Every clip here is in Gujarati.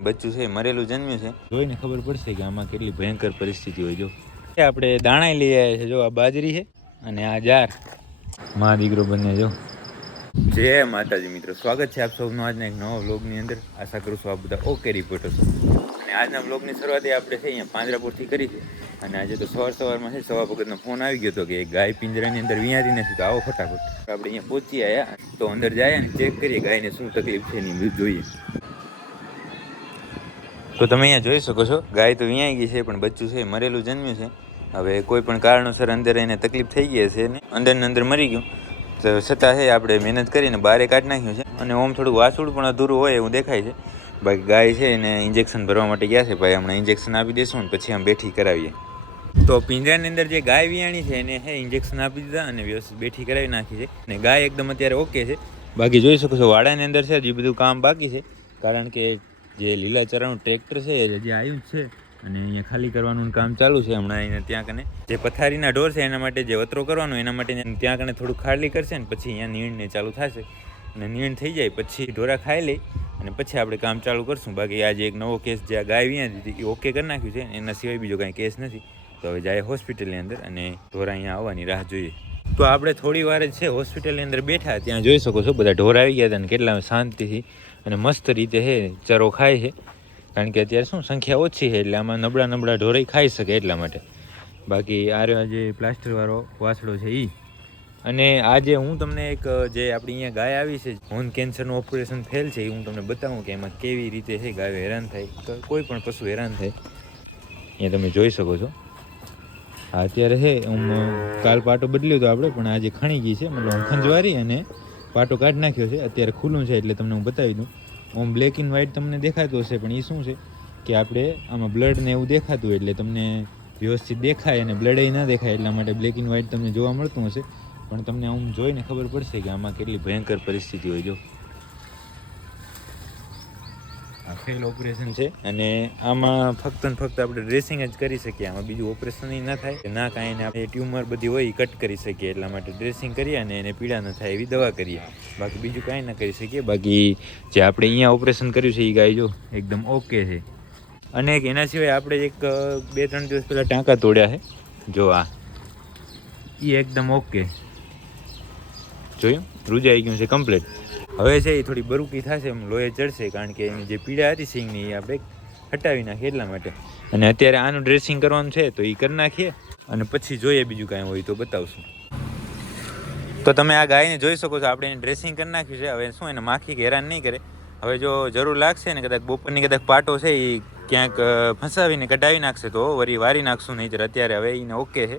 બચ્ચું છે એ મરેલું જન્મ્યું છે. જોઈને ખબર પડશે કે આમાં કેટલી ભયંકર પરિસ્થિતિ હોય જો. એ આપણે દાણા લઈ આવ્યા છે જો આ બાજરી છે અને આ જાર. મા દીકરો બંને જો. જય માતાજી મિત્રો સ્વાગત છે આપ સૌનું આજના એક નવા વ્લોગની અંદર. આશા કરું છું આપ બધા ઓકે રિપોર્ટર છો. અને આજના વ્લોગની શરૂઆત એ આપણે છે અહીંયા પાંજરાપુરથી કરી છે. અને આજે તો સવાર સવારમાં છે સવા વખતનો ફોન આવી ગયો હતો કે ગાય પિંજરાની અંદર વિયારી નથી તો આવો ફટાફટ. આપણે અહીંયા પહોંચી આવ્યા તો અંદર જાય અને ચેક કરીએ ગાયને શું તકલીફ છે એની બધું જોઈએ. તો તમે અહીંયા જોઈ શકો છો, ગાય તો અહીંયા ગઈ છે, પણ બચ્ચું છે, મરેલું, જન્મ્યું છે. હવે કોઈ પણ કારણોસર અંદર એને તકલીફ થઈ ગઈ છે ને, અંદર ને અંદર મરી ગયું, તો છતાં છે આપણે મહેનત કરીને બહારે કાઢી નાખ્યું છે, અને ઓમ થોડું વાસુડ પણ અધૂરું હોય એવું દેખાય છે. બાકી ગાય છે એને ઇન્જેક્શન ભરવા માટે ગયા છે, ભાઈ હમણાં ઇન્જેક્શન આપી દેશું ને પછી આમ બેઠી કરાવીએ. તો પિંજરાની અંદર જે ગાય વિયાણી છે, એને હે ઇન્જેક્શન આપી દીધા અને વ્યવસ્થિત બેઠી કરાવી નાખી છે અને ગાય એકદમ અત્યારે ઓકે છે. બાકી જોઈ શકો છો, વાડાની અંદર છે, હજી બધું કામ બાકી છે, કારણ કે જે લીલાચરાનું ટ્રેક્ટર છે, એ હજી આવ્યું જ છે. અને અહીંયા ખાલી કરવાનું કામ ચાલુ છે. હમણાં અહીંયા ત્યાં કને જે પથારીના ઢોર છે, એના માટે જે વતરો કરવાનો, એના માટે ત્યાં કને થોડું ખાલી કરશે ને પછી અહીંયા નીણને ચાલુ થશે. અને નીણ થઈ જાય, પછી ઢોરા ખાઈ લે અને પછી આપણે કામ ચાલુ કરશું. બાકી આજે એક નવો કેસ જે આ ગાય વ્યાંથી એ ઓકે કરી નાખ્યું છે. એના સિવાય બીજો કાંઈ કેસ નથી. તો હવે જાય હોસ્પિટલની અંદર અને ઢોરા અહીંયા આવવાની રાહ જોઈએ. તો આપણે થોડી વાર જ છે હોસ્પિટલની અંદર બેઠા. ત્યાં જોઈ શકો છો, બધા ઢોર આવી ગયા હતા અને કેટલા શાંતિથી અને મસ્ત રીતે છે ચરો ખાય છે. કારણ કે અત્યારે શું, સંખ્યા ઓછી છે, એટલે આમાં નબળા નબળા ઢોરાઈ ખાઈ શકે એટલા માટે. બાકી આ જે પ્લાસ્ટરવાળો વાસડો છે એ અને આજે હું તમને એક જે આપણી અહીંયા ગાય આવી છે હોન કેન્સરનું ઓપરેશન ફેલ છે એ હું તમને બતાવું કે એમાં કેવી રીતે છે, ગાયો હેરાન થાય કોઈ પણ પશુ હેરાન થાય. અહીંયા તમે જોઈ શકો છો. અત્યારે છે હું કાલ પાટો બદલ્યો હતો આપણે, પણ આજે ખણી ગઈ છે, મતલબ ખંજવારી અને પાટો કાઢી નાખ્યો છે. અત્યારે ખુલ્લું છે એટલે તમને હું બતાવી દઉં. આમ બ્લેક એન્ડ વ્હાઇટ તમને દેખાતું હશે, પણ એ શું છે કે આપણે આમાં બ્લડ ને એવું દેખાતું એટલે તમને વ્યવસ્થિત દેખાય અને બ્લડ ના દેખાય એટલા માટે બ્લેક એન્ડ વ્હાઇટ તમને જોવા મળતું હશે. પણ તમને આમ જોઈને ખબર પડશે કે આમાં કેટલી ભયંકર પરિસ્થિતિ હોય જો. આ ઓપરેશન છે. અને આમાં ફક્ત ફક્ત આપણે ડ્રેસિંગ જ કરી શકીએ. આમાં બીજું ઓપરેશન ના થાય. ના કાંઈ આપણે ટ્યુમર બધી હોય એ કટ કરી શકીએ. એટલા માટે ડ્રેસિંગ કરીએ અને એને પીડા ન થાય એવી દવા કરીએ. બાકી બીજું કાંઈ ના કરી શકીએ. બાકી જે આપણે અહીંયા ઓપરેશન કર્યું છે એ ગાય જો એકદમ ઓકે છે. અને એના સિવાય આપણે એક બે ત્રણ દિવસ પહેલાં ટાંકા તોડ્યા છે. જો આ. એ એકદમ ઓકે જોયું? રૂજાઈ ગયું છે કમ્પ્લીટ હવે છે એ થોડી બરુકી થશે, એમ લોહી ચડશે, કારણ કે એની જે પીડા હતી સિંગની એ આપણે હટાવી નાખીએ એટલા માટે. અને અત્યારે આનું ડ્રેસિંગ કરવાનું છે, તો એ કરી નાખીએ. અને પછી જોઈએ બીજું કાંઈ હોય તો બતાવશું. તો તમે આ ગાયને જોઈ શકો છો, આપણે એને ડ્રેસિંગ કરી નાખ્યું છે. હવે શું એને માખી કે હેરાન નહીં કરે. હવે જો જરૂર લાગશે ને કદાચ બપોરની કદાચ પાટો છે એ ક્યાંક ફસાવીને કઢાવી નાખશે તો વરી વારી નાખશું નહીં અત્યારે હવે એને ઓકે છે.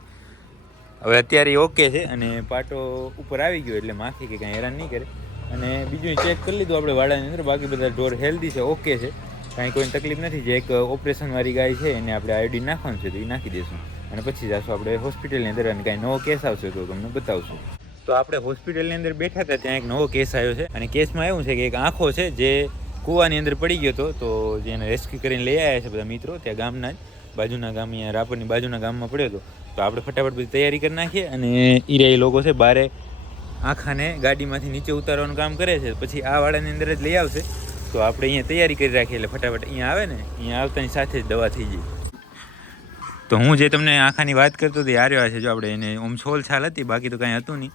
હવે અત્યારે એ ઓકે છે અને પાટો ઉપર આવી ગયો એટલે માખી કે કાંઈ હેરાન નહીં કરે. અને બીજું ચેક કરી લીધું આપણે વાડાની અંદર. બાકી બધા ઢોર હેલ્ધી છે ઓકે છે. કાંઈ કોઈ તકલીફ નથી. જે એક ઓપરેશન વાળી ગાય છે, એને આપણે આયોડીન નાખવાનું છે તો એ નાખી દઈશું અને પછી જશું આપણે હોસ્પિટલની અંદર અને કાંઈ નવો કેસ આવશે તો તમને બતાવશું. તો આપણે હોસ્પિટલની અંદર બેઠા હતા, ત્યાં એક નવો કેસ આવ્યો છે. અને કેસમાં એવું છે કે એક આંખો છે જે કૂવાની અંદર પડી ગયો હતો. તો જેને રેસ્ક્યુ કરીને લઈ આવ્યા છે બધા મિત્રો, ત્યાં ગામના જ. બાજુના ગામ અહીંયા રાપરની બાજુના ગામમાં પડ્યો હતો. તો આપણે ફટાફટ બધી તૈયારી કરી નાખીએ અને એ લોકો છે, બારે આખાને ગાડીમાંથી નીચે ઉતારવાનું કામ કરે છે, પછી આ વાડાની અંદર જ લઈ આવશે. તો આપણે અહીંયા તૈયારી કરી રાખીએ એટલે ફટાફટ અહીંયા આવે ને, અહીંયા આવતાની સાથે જ દવા થઈ જાય. તો હું જે તમને આખાની વાત કરતો હતો એ આર્યો છે, જો આપણે એને ઓમ છોલ છાલ હતી, બાકી તો કાંઈ હતું નહીં.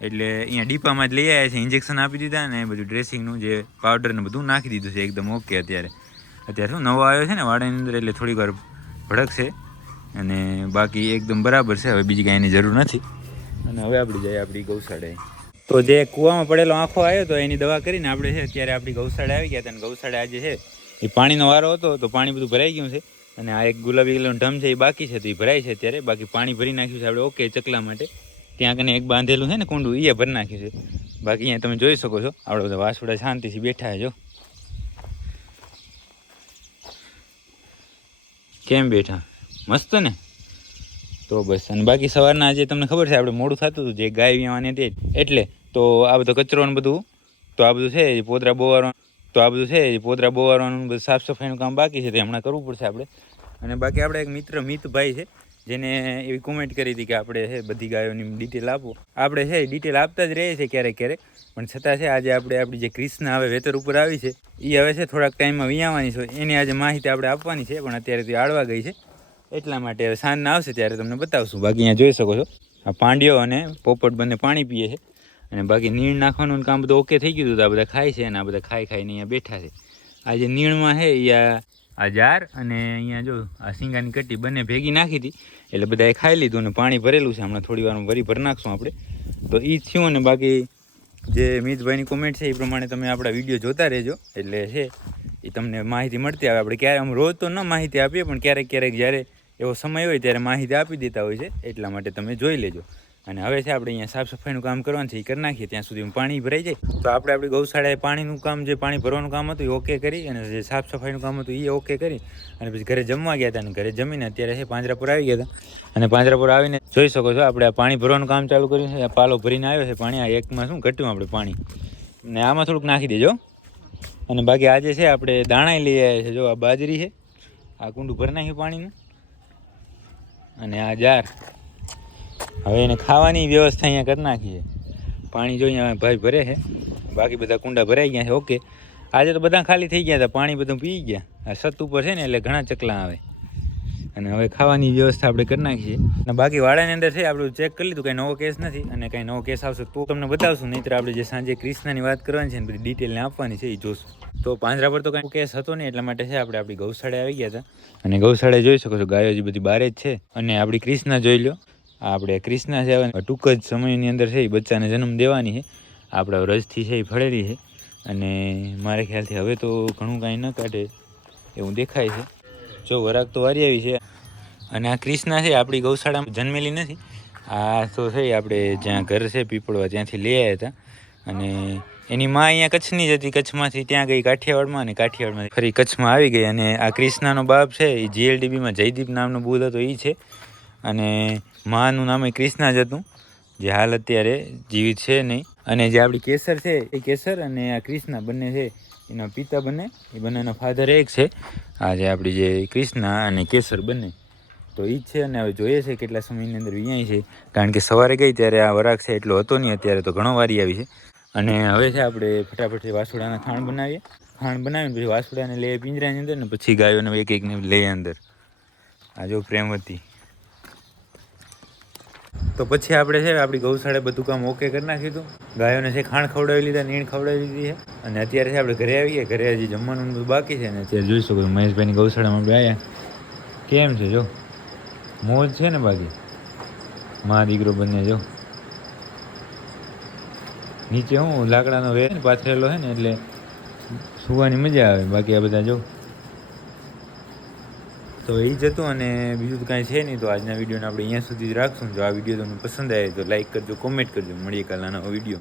એટલે અહીંયા ડીપામાં જ લઈ આવ્યા છે, ઇન્જેક્શન આપી દીધા ને બધું ડ્રેસિંગનું જે પાવડરને બધું નાખી દીધું છે, એકદમ ઓકે અત્યારે. અત્યારે શું નવો આવ્યો છે ને વાડાની અંદર એટલે થોડીક વાર ભડકશે. અને બાકી એકદમ બરાબર છે, હવે બીજી કાંઈ એની જરૂર નથી. અને હવે આપણી જાય આપણી ગૌશાળાએ. તો જે કૂવામાં પડેલો આંખો આવ્યો તો એની દવા કરીને આપણે છે, અત્યારે આપણી ગૌશાળા આવી ગયા હતા ગૌશાળા આજે છે, એ પાણીનો વારો હતો તો પાણી બધું ભરાઈ ગયું છે અને આ એક ગુલાબી કલરનો ઢમ છે એ બાકી છે, તો એ ભરાય છે અત્યારે. બાકી પાણી ભરી નાખ્યું છે આપણે ઓકે ચકલા માટે. ત્યાં કને એક બાંધેલું છે ને કુંડું એ ભરી નાખ્યું છે. બાકી અહીંયા તમે જોઈ શકો છો આપણે બધા વાસુડા શાંતિથી બેઠા છે, જો. કેમ બેઠા? મસ્ત ને? તો બસ. અને બાકી સવારના આજે તમને ખબર છે, આપણે મોડું થતું હતું, જે ગાય વિયાવાની હતી, એટલે તો આ બધો કચરો ને બધું, તો આ બધું છે પોતરા બોવારવાનું, તો આ બધું છે પોતરા બોવારવાનું બધું સાફ સફાઈનું કામ બાકી છે, તે હમણાં કરવું પડશે આપણે. અને બાકી આપણે એક મિત્ર મિતભાઈ છે, જેને એવી કોમેન્ટ કરી હતી કે આપણે છે, બધી ગાયોની ડિટેલ આપો. આપણે છે ડિટેલ આપતા જ રહીએ છીએ ક્યારેક ક્યારેક, પણ છતાં છે, આજે આપણે આપણી જે ક્રિષ્ના હવે વેતર ઉપર આવી છે એ હવે છે, થોડાક ટાઈમમાં વિયાવાની છે, એની આજે માહિતી આપણે આપવાની છે, પણ અત્યારે તે આડવા ગઈ છે. એટલા માટે હવે સાંજના આવશે ત્યારે તમને બતાવશું. બાકી અહીંયા જોઈ શકો છો, આ પાંડ્યો અને પોપટ બંને પાણી પીએ છે. અને બાકી નીણ નાખવાનું કામ બધું ઓકે થઈ ગયું હતું આ બધા ખાય છે અને આ બધા ખાઈ ખાઈને અહીંયા બેઠા છે. આ જે નીણમાં છે એ આ જાર અને અહીંયા જો આ સિંગાની કટ્ટી બંને ભેગી નાખી હતી, એટલે બધાએ ખાઈ લીધું અને પાણી ભરેલું છે. હમણાં થોડી વારમાં ભરી ભરી નાખશું આપણે. તો એ થયું અને બાકી જે મિતભાઈની કોમેન્ટ છે એ પ્રમાણે તમે આપણા વીડિયો જોતા રહેજો. એટલે છે એ તમને માહિતી મળતી આવે. આપણે ક્યારે આમ રોજ તો ન માહિતી આપીએ, પણ ક્યારેક ક્યારેક જ્યારે એવો સમય હોય ત્યારે માહિતી આપી દેતા હોય છે, એટલા માટે તમે જોઈ લેજો. અને હવે છે, આપણે અહીંયા સાફ સફાઈનું કામ કરવાનું છે, એ કરી નાખીએ, ત્યાં સુધી પાણી ભરાઈ જાય. તો આપણે આપણી ગૌશાળાએ પાણીનું કામ, જે પાણી ભરવાનું કામ હતું, એ ઓકે કરી, અને જે સાફ સફાઈનું કામ હતું, એ ઓકે કરી. અને પછી ઘરે જમવા ગયા હતા, અને ઘરે જમીને અત્યારે છે, પાંજરાપુર આવી ગયા હતા. અને પાંજરાપુર આવીને જોઈ શકો છો, આપણે આ પાણી ભરવાનું કામ ચાલુ કર્યું છે, આ પાલો ભરીને આવ્યો છે, પાણી, આ એકમાં શું ઘટ્યું આપણે પાણી. ને આમાં થોડુંક નાખી દેજો. અને બાકી આજે છે, આપણે દાણા લઈ આવ્યા છે, જો આ બાજરી છે, આ કુંડું ભરી નાખ્યું પાણીનું. અને આ જાર. હવે એને ખાવાની વ્યવસ્થા અહીંયા કરી નાખીએ પાણી જો અહીંયા ભાઈ ભરે છે. બાકી બધા કુંડા ભરાઈ ગયા છે. ઓકે. આજે તો બધા ખાલી થઈ ગયા હતા. પાણી બધું પી ગયા. આ છત ઉપર છે ને એટલે ઘણા ચકલા આવે. અને હવે ખાવાની વ્યવસ્થા આપણે કરી નાખીએ. અને બાકી વાડાની અંદર છે, આપણે ચેક કરી લીધું, કંઈ નવો કેસ નથી અને કંઈ નવો કેસ આવશે તો તમને બતાવશું. નહીંતર આપણે જે સાંજે ક્રિષ્નાની વાત કરવાની છે ને બધી ડિટેલને આપવાની છે, એ જોશું. તો પાંજરા પર તો કંઈ કેસ હતો નહીં, એટલા માટે છે, આપણે આપણી ગૌશાળા આવી ગયા હતા. અને ગૌશાળાએ જોઈ શકો છો, ગાયો બધી બારે જ છે. અને આપણી ક્રિષ્ના જોઈ લો આપણે ક્રિષ્ના છે ટૂંક જ સમયની અંદર છે, એ બચ્ચાને જન્મ દેવાની છે. આપણા રજથી છે, એ ફળેલી છે. અને મારે ખ્યાલથી હવે તો ઘણું કાંઈ ન કાઢે એવું દેખાય છે. જો વરાગ તો વારી આવી છે. અને આ ક્રિષ્ના છે, આપણી ગૌશાળામાં જન્મેલી નથી. આ તો છે, આપણે જ્યાં ઘર છે, પીપળવા ત્યાંથી લઈ આવ્યા હતા. અને એની માં અહીંયા કચ્છની જ હતી. કચ્છમાંથી ત્યાં ગઈ કાઠિયાવાડમાં અને કાઠિયાવાડમાંથી ફરી કચ્છમાં આવી ગઈ. અને આ ક્રિષ્નાનો બાપ છે, એ જીએલડીબીમાં જયદીપ નામનો બુધ હતો એ છે. અને માનું નામ એ ક્રિષ્ના જ હતું. જે હાલ અત્યારે જીવિત છે નહીં. અને જે આપણી કેસર છે, એ કેસર અને આ ક્રિષ્ના બંને છે એના પિતા બંને, એ બંનેના ફાધર એક છે. આ જે આપણી જે ક્રિષ્ના અને કેસર બંને. તો એ જ છે અને હવે જોઈએ છે કેટલા સમયની અંદર અહીંયા છે. કારણ કે સવારે ગઈ ત્યારે આ વરાગ છે એટલો હતો નહીં, અત્યારે તો ઘણો વારી આવી છે. અને હવે છે આપણે ફટાફટ વાસુડાના ખાણ બનાવીએ. ખાણ બનાવીને પછી વાસુડાને લઈએ પિંજરાની અંદર ને પછી ગાયોને એક એકને લઈએ અંદર આ જો પ્રેમવતી તો પછી આપણે છે, આપણી ગૌશાળે બધું કામ ઓકે કરી નાખ્યું હતું. ગાયોને છે ખાણ ખવડાવી લીધા, નીણ ખવડાવી લીધી છે. અને અત્યારે છે, આપણે ઘરે આવીએ. ઘરે હજી જમવાનું બધું બાકી છે. ને અત્યારે જોઈ શકો મહેશભાઈની ગૌશાળામાં આપણે આવ્યા કેમ છે, જો? મોજ છે ને બાકી? મા દીકરો બંને, જો? નીચે હું લાકડાનો વે પાથરેલો છે ને, એટલે સુવાની મજા આવે. બાકી આ બધા જો તો એ જ હતું અને બીજું તો કાંઈ છે નહીં. તો આજના વિડીયોને આપણે અહીંયા સુધી જ રાખશું. જો આ વીડિયો તમને પસંદ આવે તો લાઈક કરજો કોમેન્ટ કરજો. મળીએ કાલના નવો વીડિયો